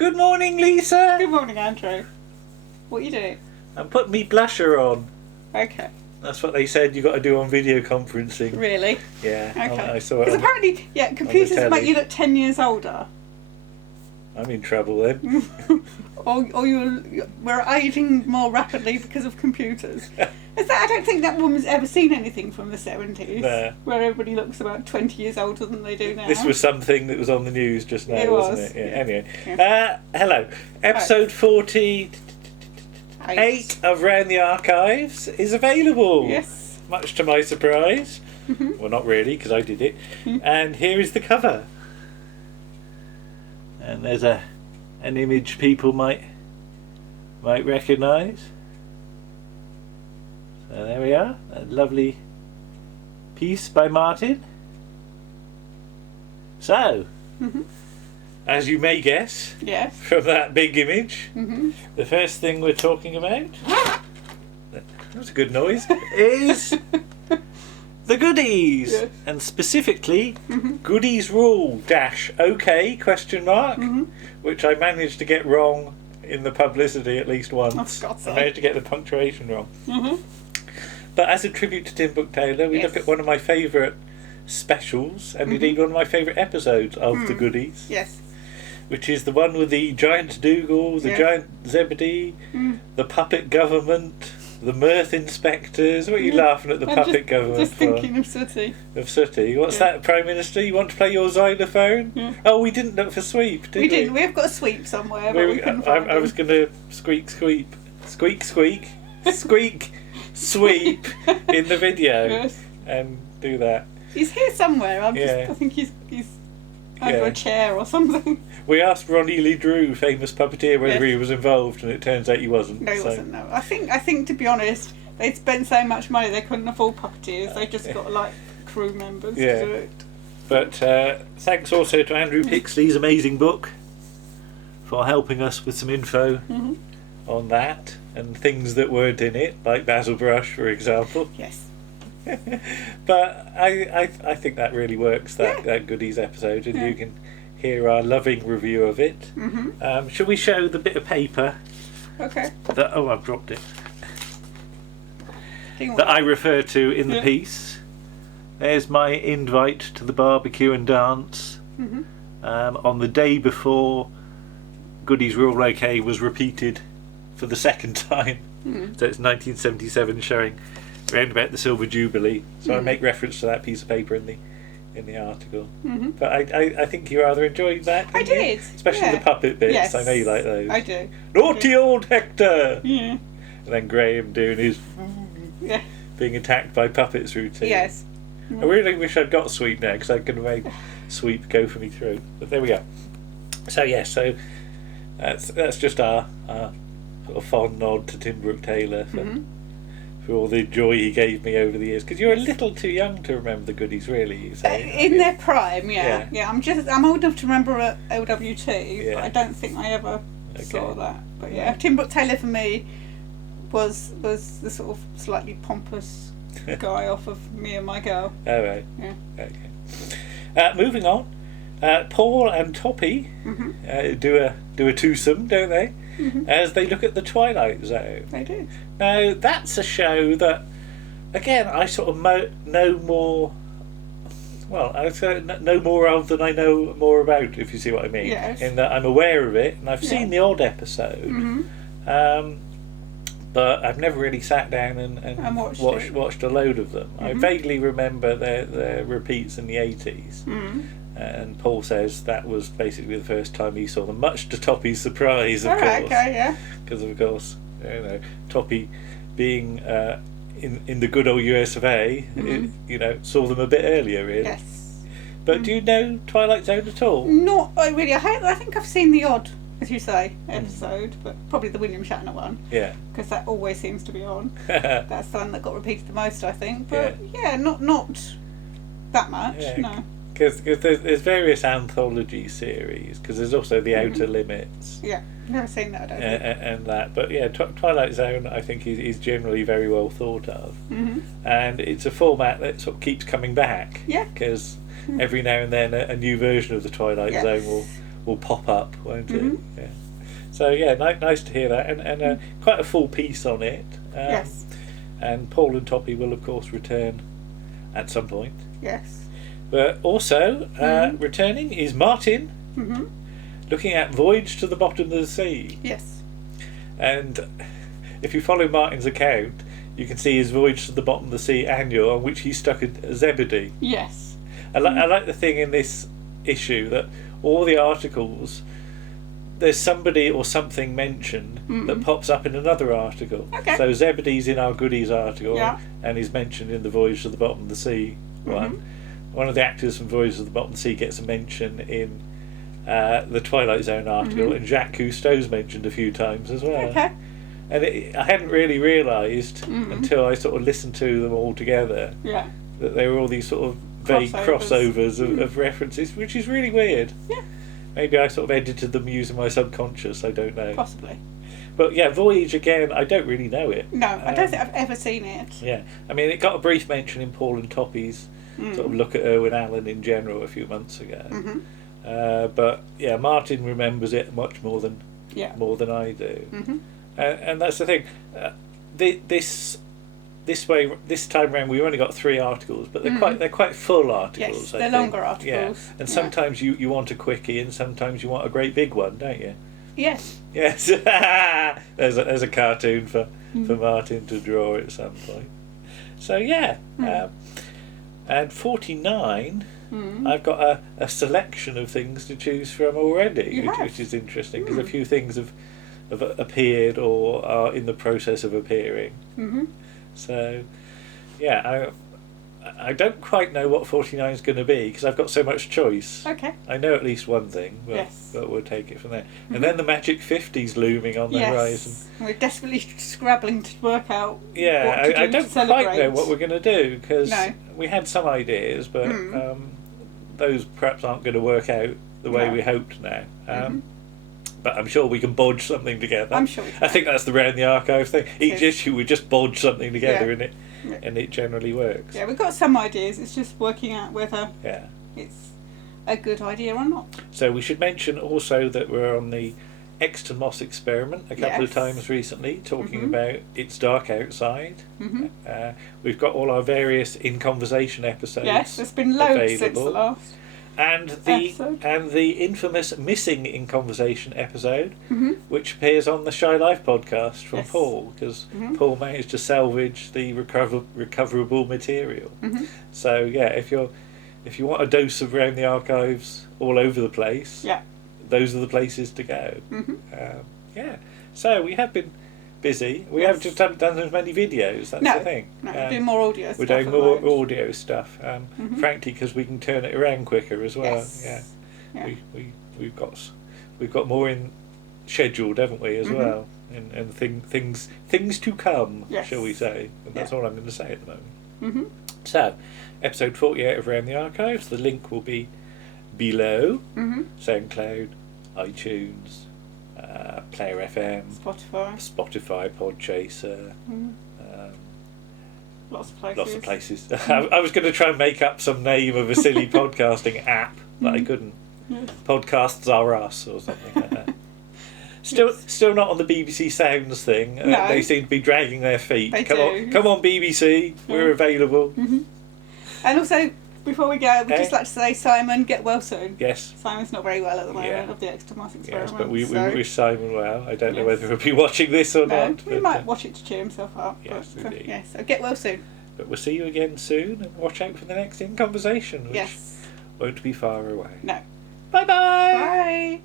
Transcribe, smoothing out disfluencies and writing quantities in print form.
Good morning, Lisa. Good morning, Andrew. What are you doing? I'm putting me blusher on. Okay. That's what they said you got to do on video conferencing. Really? Yeah. Okay. I saw it. Because apparently, computers make you look 10 years older. I'm in trouble then. or we're aging more rapidly because of computers. I don't think that woman's ever seen anything from the 70s, where everybody looks about 20 years older than they do now. This was something that was on the news just now, wasn't it? Yeah. Anyway. Yeah. Hello. Episode 48 of Round the Archives is available. Yes. Much to my surprise. Mm-hmm. Well, not really, because I did it. And here is the cover. And there's an image people might recognise. So there we are, a lovely piece by Martin. So, as you may guess from that big image, the first thing we're talking about, that's a good noise, is the goodies. Yes. And specifically, goodies rule -OK question mark, which I managed to get wrong in the publicity at least once. I managed to get the punctuation wrong. But as a tribute to Tim Brooke-Taylor, we look at one of my favourite specials, and indeed one of my favourite episodes of the goodies. Yes. Which is the one with the giant Dougal, the giant Zebedee, the puppet government, the mirth inspectors. What are you laughing at the puppet government just for? thinking of Sooty. Of Sooty. What's that, Prime Minister? You want to play your xylophone? Yeah. Oh, we didn't look for sweep, did we? We didn't. We've got a sweep somewhere, but we couldn't find I was going to squeak, squeak, squeak, sweep in the video and do that. He's here somewhere. I think he's under a chair or something. We asked Ron Ely Drew, famous puppeteer, whether he was involved, and it turns out he wasn't. No, he wasn't. No, I think to be honest, they'd spent so much money they couldn't afford puppeteers. They just got like crew members to do it. But thanks also to Andrew Pixley's amazing book for helping us with some info on that and things that weren't in it, like Basil Brush, for example. Yes. But I think that really works, that goodies episode, and you can hear our loving review of it. Shall we show the bit of paper? Okay. I've dropped it. That I refer to in the piece. There's my invite to the barbecue and dance on the day before Goodies Rule OK was repeated for the second time. So it's 1977, showing around about the Silver Jubilee. So I make reference to that piece of paper in the article. But I think you rather enjoyed that. I did, especially the puppet bits. Yes. I know you like those. I do. Naughty old Hector. Yeah. And then Graham doing his being attacked by puppets routine. Yes. I really wish I'd got Sweep now, because I could have made Sweep go for me through. But there we go. So so that's just our sort of fond nod to Tim Brooke-Taylor for all the joy he gave me over the years. Because you're a little too young to remember the goodies, really. You say, in their prime, yeah. I'm old enough to remember LWT, but I don't think I ever saw that. But Tim Brooke-Taylor for me was the sort of slightly pompous guy off of Me and My Girl. Oh, right. Yeah. Okay. Moving on, Paul and Toppie do a twosome, don't they? As they look at the Twilight Zone. They do. Now, that's a show that, again, I sort of know more. Well, I say know more of than I know more about, if you see what I mean. Yes. In that I'm aware of it, and I've seen the odd episode. But I've never really sat down and watched a load of them. I vaguely remember their repeats in the 80s. And Paul says that was basically the first time he saw them, much to Toppie's surprise, of course. Okay, Because, of course, Toppie being in the good old US of A, saw them a bit earlier, really. Yes. But do you know Twilight Zone at all? Not really. I think I've seen the odd, as you say, episode, but probably the William Shatner one. Yeah. Because that always seems to be on. That's the one that got repeated the most, I think. But not that much. No. Because there's various anthology series. Because there's also the Outer Limits. Yeah. Never seen that, I don't think. And that, but Twilight Zone I think is generally very well thought of, and it's a format that sort of keeps coming back. Yeah. Because every now and then a new version of the Twilight Zone will will pop up, won't it? Yeah. So yeah, nice to hear that, and quite a full piece on it. Yes. And Paul and Toppie will of course return at some point. Yes. But also returning is Martin, looking at Voyage to the Bottom of the Sea. Yes. And if you follow Martin's account, you can see his Voyage to the Bottom of the Sea annual, on which he stuck a zebedee. Yes. I like the thing in this issue that all the articles, there's somebody or something mentioned that pops up in another article. Okay. So Zebedee's in our goodies article, and he's mentioned in the Voyage to the Bottom of the Sea one. One of the actors from Voyage to the Bottom of the Sea gets a mention in the Twilight Zone article, and Jacques Cousteau's mentioned a few times as well. Okay. And I hadn't really realised until I sort of listened to them all together that they were all these sort of vague crossovers of references, which is really weird. Yeah. Maybe I sort of edited them using my subconscious, I don't know. Possibly. But yeah, Voyage again, I don't really know it. No, I don't think I've ever seen it. Yeah, I mean, it got a brief mention in Paul and Toppie's sort of look at Irwin Allen in general a few months ago. But yeah, Martin remembers it much more than I do. And that's the thing. This time around we've only got 3 articles, but they're quite full articles. Yes, they're longer articles. Yeah. And sometimes you want a quickie, and sometimes you want a great big one, don't you? Yes. Yes. there's a cartoon for Martin to draw at some point. So yeah. And 49, I've got a selection of things to choose from already, which is interesting, because a few things have appeared or are in the process of appearing. So, yeah, I don't quite know what 49 is going to be, because I've got so much choice. Okay. I know at least one thing, but we'll take it from there. And then the Magic 50's looming on the horizon. We're desperately scrabbling to work out what to do I don't to celebrate. quite know what we're going to do, because we had some ideas, but those perhaps aren't going to work out the way we hoped now. But I'm sure we can bodge something together. I'm sure we can. I think that's the Round the Archive thing. Each issue we just bodge something together and it generally works. Yeah, we've got some ideas. It's just working out whether it's a good idea or not. So we should mention also that we're on the Exton Moss experiment a couple of times recently, talking about It's Dark Outside. We've got all our various In Conversation episodes. Yes, there's been loads since the last. And the infamous Missing in Conversation episode, which appears on the Shy Life podcast from Paul, because Paul managed to salvage the recoverable material. So yeah, if you want a dose of Round the Archives all over the place, those are the places to go. So we have been busy. We haven't just done as many videos. That's the thing. No, we're doing more audio stuff. We're doing more audio stuff. Frankly, because we can turn it around quicker as well. We've got more in scheduled, haven't we, as well? And things to come, shall we say? And that's all I'm going to say at the moment. So, episode 48 of Round the Archives. The link will be below. SoundCloud, iTunes, Player FM, Spotify, Podchaser, lots of places. I was going to try and make up some name of a silly podcasting app, but I couldn't. Podcasts Are Us or something like that. Still not on the BBC Sounds thing. No. They seem to be dragging their feet. They Come on BBC, we're available. And also, before we go, we'd just like to say, Simon, get well soon. Yes. Simon's not very well at the moment of the Exton Moss experiment. Yes, but we wish Simon well. I don't know whether he'll be watching this or not. He might watch it to cheer himself up. Yes, but, indeed. So get well soon. But we'll see you again soon, and watch out for the next In Conversation, which won't be far away. No. Bye-bye. Bye.